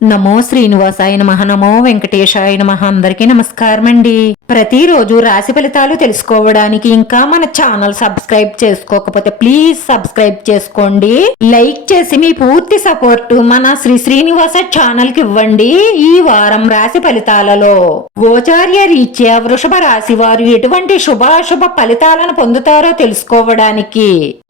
నమో శ్రీనివాసాయ నమః. నమో వెంకటేశాయ నమః. అందరికీ నమస్కారం అండి. ప్రతిరోజు రాశి ఫలితాలు తెలుసుకోవడానికి ఇంకా మన ఛానల్ సబ్స్క్రైబ్ చేసుకోకపోతే ప్లీజ్ సబ్స్క్రైబ్ చేసుకోండి. లైక్ చేసి మీ పూర్తి సపోర్ట్ మన శ్రీనివాస ఛానల్ కి ఇవ్వండి. ఈ వారం రాశి ఫలితాలలో గోచార్య రీత్యా వృషభ రాశి వారు ఎటువంటి శుభాశుభ ఫలితాలను పొందుతారో తెలుసుకోవడానికి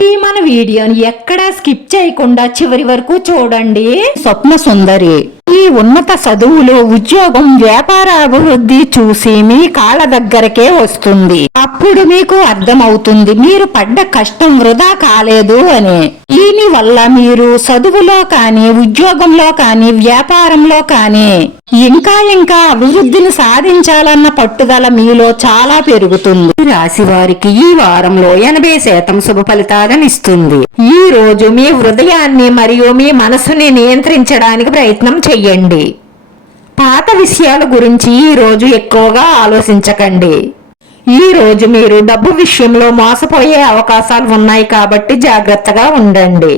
ఈ మన వీడియోని ఎక్కడా స్కిప్ చేయకుండా చివరి వరకు చూడండి. స్వప్న సుందరి ఈ ఉన్నత చదువులు, ఉద్యోగం, వ్యాపార అభివృద్ధి చూసి మీ కాళ్ళ దగ్గరకే వస్తుంది. అప్పుడు మీకు అర్థమవుతుంది మీరు పడ్డ కష్టం వృధా కాలేదు అని. దీని వల్ల మీరు చదువులో కానీ, ఉద్యోగంలో కానీ, వ్యాపారంలో కానీ ఇంకా అభివృద్ధిని సాధించాలన్న పట్టుదల మీలో చాలా పెరుగుతుంది. రాశి వారికి ఈ వారంలో 80% శుభ ఫలితాలను ఇస్తుంది. ఈ రోజు మీ హృదయాన్ని మరియు మీ మనసుని నియంత్రించడానికి ప్రయత్నం చెయ్యండి. పాత విషయాల గురించి ఈ రోజు ఎక్కువగా ఆలోచించకండి. ఈ రోజు మీరు డబ్బు విషయంలో మోసపోయే అవకాశాలు ఉన్నాయి కాబట్టి జాగ్రత్తగా ఉండండి.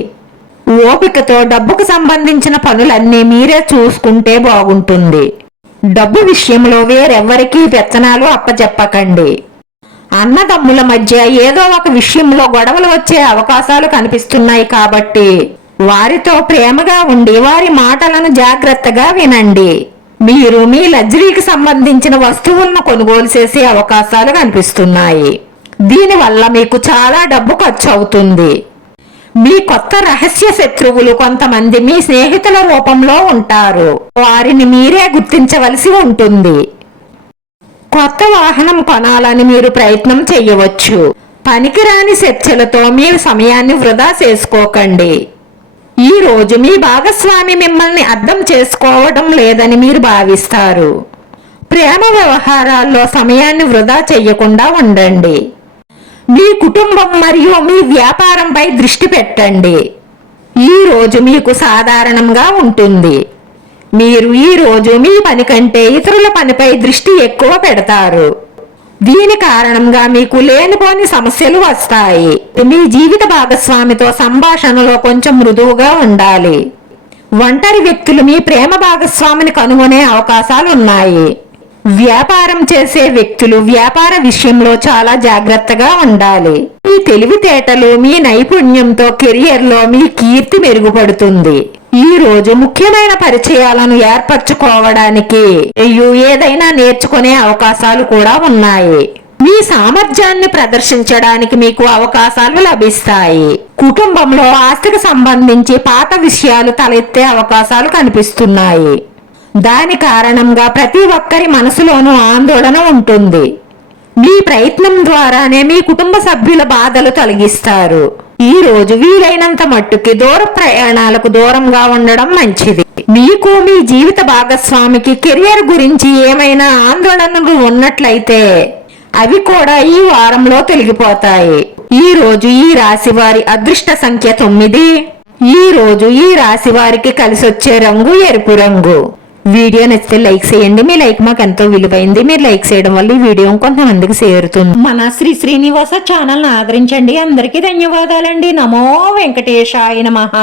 ఓపికతో డబ్బుకు సంబంధించిన పనులన్నీ మీరే చూసుకుంటే బాగుంటుంది. డబ్బు విషయంలో వేరెవ్వరికీ పెత్తనాలు అప్పచెప్పకండి. అన్నదమ్ముల మధ్య ఏదో ఒక విషయంలో గొడవలు వచ్చే అవకాశాలు కనిపిస్తున్నాయి కాబట్టి వారితో ప్రేమగా ఉండి వారి మాటలను జాగ్రత్తగా వినండి. మీరు మీ లగ్జరీకి సంబంధించిన వస్తువులను కొనుగోలు చేసే అవకాశాలు కనిపిస్తున్నాయి. దీనివల్ల మీకు చాలా డబ్బు ఖర్చు అవుతుంది. మీ కొత్త రహస్య శత్రువులు కొంతమంది మీ స్నేహితుల రూపంలో ఉంటారు. వారిని మీరే గుర్తించవలసి ఉంటుంది. కొత్త వాహనం కొనాలని మీరు ప్రయత్నం చేయవచ్చు. పనికిరాని చర్చలతో మీ సమయాన్ని వృధా చేసుకోకండి. ఈ రోజు మీ భాగస్వామి మిమ్మల్ని అర్థం చేసుకోవడం లేదని మీరు భావిస్తారు. ప్రేమ వ్యవహారాల్లో సమయాన్ని వృధా చేయకుండా ఉండండి. మీ కుటుంబం మరియు మీ వ్యాపారంపై దృష్టి పెట్టండి. ఈ రోజు మీకు సాధారణంగా ఉంటుంది. మీరు ఈ రోజు మీ పని కంటే ఇతరుల పనిపై దృష్టి ఎక్కువ పెడతారు. దీని కారణంగా మీకు లేనిపోని సమస్యలు వస్తాయి. మీ జీవిత భాగస్వామితో సంభాషణలో కొంచెం మృదువుగా ఉండాలి. ఒంటరి వ్యక్తులు మీ ప్రేమ భాగస్వామిని కనుగొనే అవకాశాలు ఉన్నాయి. వ్యాపారం చేసే వ్యక్తులు వ్యాపార విషయంలో చాలా జాగ్రత్తగా ఉండాలి. మీ తెలివితేటలు, మీ నైపుణ్యంతో కెరియర్లో మీ కీర్తి మెరుగుపడుతుంది. ఈ రోజు ముఖ్యమైన పరిచయాలను ఏర్పరచుకోవడానికి ఏదైనా నేర్చుకునే అవకాశాలు కూడా ఉన్నాయి. మీ సామర్థ్యాన్ని ప్రదర్శించడానికి మీకు అవకాశాలు లభిస్తాయి. కుటుంబంలో ఆస్తికి సంబంధించి పాత విషయాలు తలెత్తే అవకాశాలు కనిపిస్తున్నాయి. దాని కారణంగా ప్రతి ఒక్కరి మనసులోనూ ఆందోళన ఉంటుంది. మీ ప్రయత్నం ద్వారానే మీ కుటుంబ సభ్యుల బాధలు తొలగిస్తారు. ఈ రోజు వీలైనంత మట్టుకి దూర ప్రయాణాలకు దూరంగా ఉండడం మంచిది. మీకు మీ జీవిత భాగస్వామికి కెరియర్ గురించి ఏమైనా ఆందోళనలు ఉన్నట్లయితే అవి కూడా ఈ వారంలో తొలగిపోతాయి. ఈ రోజు ఈ రాశి వారి అదృష్ట సంఖ్య 9. ఈ రోజు ఈ రాశి వారికి కలిసొచ్చే రంగు ఎరుపు రంగు. వీడియో నచ్చితే లైక్ చేయండి. మీ లైక్ మాకు ఎంతో విలువైంది. మీరు లైక్ చేయడం వల్ల ఈ వీడియో కొంతమందికి చేరుతుంది. మన శ్రీనివాస ఛానల్ ఆదరించండి. అందరికీ ధన్యవాదాలండి. నమో వెంకటేశాయ నమః.